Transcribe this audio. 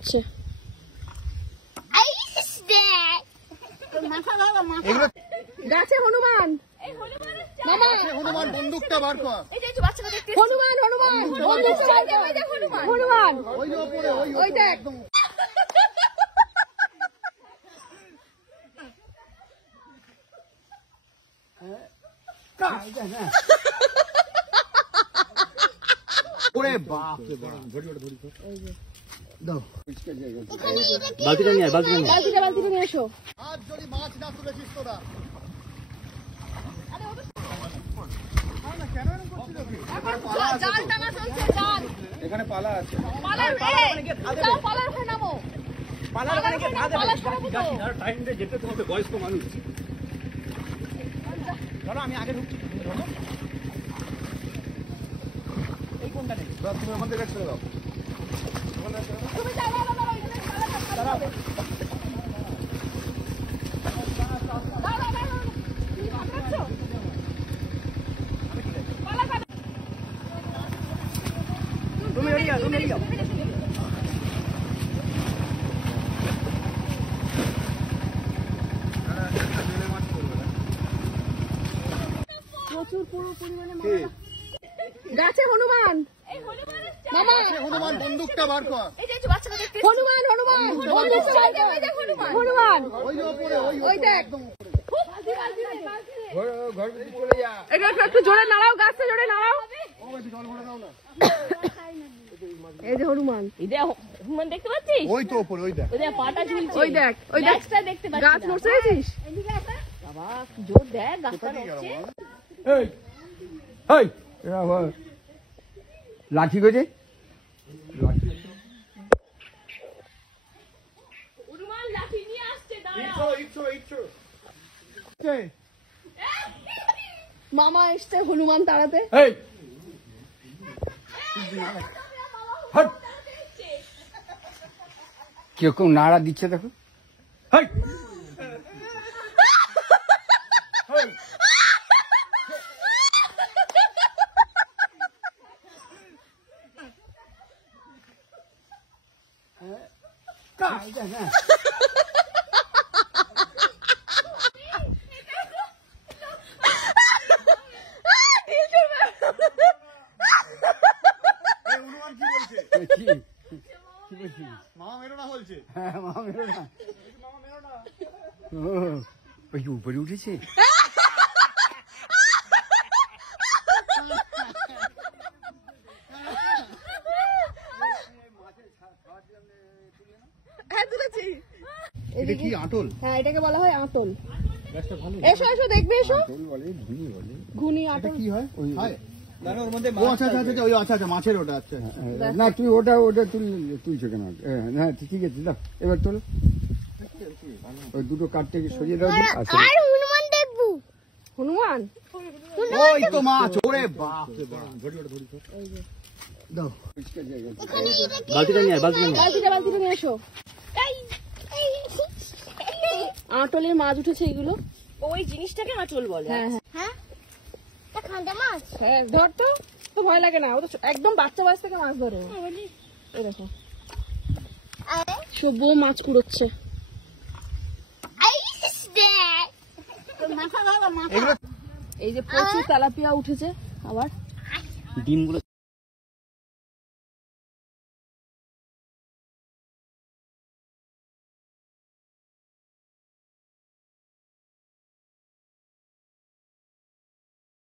করছে। গাছে হনুমান, হনুমান বন্দুকটা বার কর। হনুমান হনুমান হনুমান ওই দেখ। ওরে বাপ রে বাপ, দাও বালতিটা নিয়ে বালতিটা নিয়ে এসো। আজ যদি মাছ না তুলেছিস তোরা, এখানে পালা আছে, যেতে তোমাকে বয়স্ক মানুষ। চলো আমি আগে ঢুকছি, এই কোনটা নেই, তুমি ওখান থেকে ছেড়ে দাও। প্রচুর পরিমাণে গাছে হনুমান, হনুমান বন্দুকটা বার কর। হনুমান হনুমান ওই দেখ। একটু জোরে নাড়াও, গাছটা জোরে নাড়াও। এই যে হনুমান, হনুমান দেখতে পাচ্ছিস? ওই তো উপরে, ওই দেখ, ওই দেখ পাটা ঝুলছে। ওই দেখ গাছটা দেখতে পাচ্ছিস? গাছ নড়ছে দেখছিস? বাবা কি জোর দেখ, গাছটা নড়ছে। লাঠি গেছে, হনুমান লাঠি নিয়ে আসছে, দাঁড়াও। মামা এসছে হনুমান তাড়াতে। কিরকম নাড়া দিচ্ছে দেখো। মামা মেরো না বলছে। হ্যাঁ মামা মেরো না, ওই উপরে উঠেছে। এটা কি আটল? হ্যাঁ এটাকে বলা হয় আটল। এসো এসো দেখবে, এসো। ঘুনি আটল কি হয়? হয় ওর মধ্যে, ও আচ্ছা আচ্ছা আচ্ছা, ওই আচ্ছা আচ্ছা মাছের ওটা। আচ্ছা না তুমি ওটা তুলছো কেন? হ্যাঁ ঠিক আছে, দাও এবার তোলো। ওই দুটো কাঠ থেকে সরিয়ে দাও। হনুমান দেখবো, হনুমান ওই তো মাছ। ওরে বাপ রে বাপ, দাও বালতিটা নিয়ে বালতিটা নিয়ে এসো। আটলের মাছ উঠেছে এগুলো। ওই জিনিসটাকে আঁচল বলে। হ্যাঁ হ্যাঁ হ্যাঁ, ধর তো, ভয় লাগে না। ও তো একদম বাচ্চা বয়স থেকে মাছ ধরে। এই দেখো সব্য মাছ কুড়োচ্ছে। এই যে প্রচুর তেলাপিয়া উঠেছে আবার। ডিমগুলো